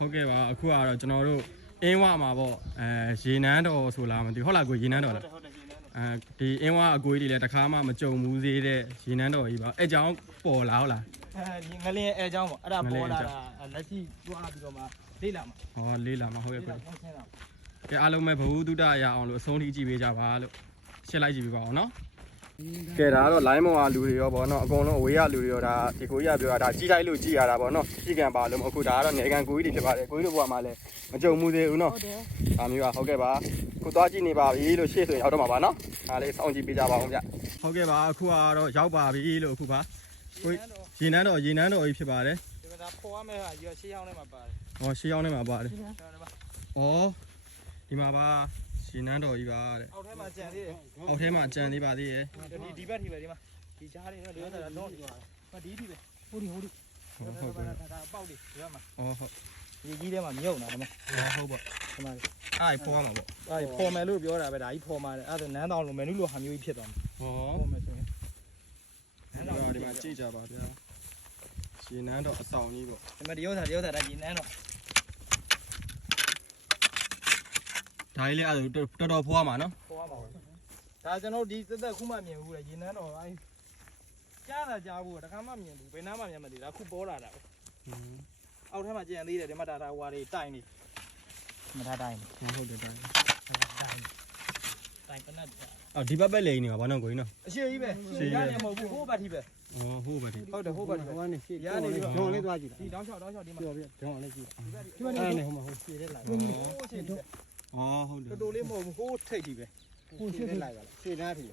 ဟုတ်ကဲ့ပါအခုကတော့ကျွန်တော်တို့အင်းဝမှာပေါ့ရေနန်းတော်ဆိုလားမသိဟုတ်လားကိုရေနန်းတော်လားဒီအင်းဝအကိုကြီးတွေလည်းတစ်ခါမှမကြုံဘူးသေးတဲ့ရေနန်းတော်ကြီးပါအဲကြောင့်ပေါ်လာဟုတ်လား ငလင်းအဲအကြောင်းပေါ့အဲ့ဒါပေါ်လာတာလက်ရှိတွားပြီးတော့မှလေးလာမှာ ဟောလေးလာမှာဟုတ်ရဲ့ လေး ခွ လာဆင်းတာ ကဲအားလုံးပဲဘဝတုဒ္ဒရအောင်လို့အဆုံးထိကြည့်ပေးကြပါလို့ရှင်းလိုက်ကြည့်ပေးပါအောင်နော်ကဲဒါကတော့ line မောင်ကလူတွေရောဗောနော်အကုန်လုံးအဝေးကလူတွေရောဒါဒီကိုကြီးကပြောတာဒါကြီးတိုင်းလို့ကြီးရတာဗောနော်ကြီးကံပါလို့အခုဒါကတော့နေကန်ကိုကြီးတွေဖြစ်ပါတယ်ကိုကြီးတို့ဘဝမှာလည်းမကြုံမှုသေးဘူးနော်ဒါမျိုးကဟုတ်ကဲ့ပါခုသွားကြည့်နေပါပြီလို့ရှေ့ဆိုရင်ရောက်တော့မှာပါနော်ဒါလေးစောင့်ကြည့်ပေးကြပါအောင်ဗျဟုတ်ကဲ့ပါအခုကတော့ရောက်ပါပြီလို့အခုပါကိုရေနန်းတော်ကြီးဖြစ်ပါတယ် ဒီမှာပေါ်ရမယ့်ဟာရွှေရှေးအောင်ထဲမှာပါတယ် ဟောရှေးရောက်နေမှာပါတယ် ဒီမှာ ဩဒီမှာပါရေနန်းတော်ကြီးပါတဲ့ အောက်ထဲမှာကြံသေးတယ် အောက်ထဲမှာကြံသေးပါသေးရဲ့ ဒီဘက်ထိပဲဒီမှာဒီကြားလေးတော့ဒီဥစ္စာတော့မဒီထိပဲဟိုဒီဟုတ်ကဲ့ ဒါပေါက်လေးဒီဘက်မှာ ဩဟုတ် ဒီကြီးထဲမှာမြုပ်နေတာဒီမှာ ဟုတ်ပါ ဒီမှာ အဲ့ဖော်ရမှာပေါ့ အဲ့ဖော်မယ်လို့ပြောတာပဲဒါကြီးဖော်မှာတယ်အဲ့ဒါနန်းတောင်လိုမယ်နုလိုဟာမျိုးကြီးဖြစ်သွားမှာ ဟော ဖော်မယ်ဆိုရင် ဒီမှာကြည့်ကြပါဗျာရေနန်းတော်အဆောင်ကြီးပေါ့ ဒီမှာဒီဥစ္စာဒါကြီးနန်းတော့ ဒါကြီးလေးအဲ့ဒါတော်တော်ဖော်ရမှာနော် ဖော်ရမှာပဲဒါကျွန်တော်ဒီသက်ခုမှမြင်ဘူးလေရေနန်းတော့အဲ့ကြားတာကြားဘူးတခါမှမြင်ဘူးဘယ်နားမှမြင်မသိဒါခုပေါ်လာတာပဲအောက်ထဲမှာကြံသေးတယ်ဒီမှာဒါဟွာတွေတိုင်နေမထားတိုင် ဟုတ်တယ်တိုင်း တိုင်ပနတ် အော်ဒီဘက်ပဲလိန်နေပါဘာနော်ကိုကြီးနော် အရှိကြီးပဲရတယ်မဟုတ်ဘူးဟိုးဘက်ထိပဲ ဩဟုတ်ပါဒီ ဟုတ်တယ်ဟိုးဘက်ထိပဲ ဟိုကနေရှေ့ ရနေပြီ ဒေါ်လေးသွားကြည့် ဒီတောင်းလျှောက်ဒီမှာ ပြောပြဒေါ်လေးကြည့် ဒီမှာ အဲ့ နေ နေဟိုမှာဟို ရှည်တဲ့လိုက်ဟိုးရှည်တယ် ဩဟုတ်တယ် တော်တော်လေးမဟုတ်ဘူးဟိုးထိတ်ကြီးပဲ ဟိုရှေ့လိုက်ပါလားရှေ့သားထီ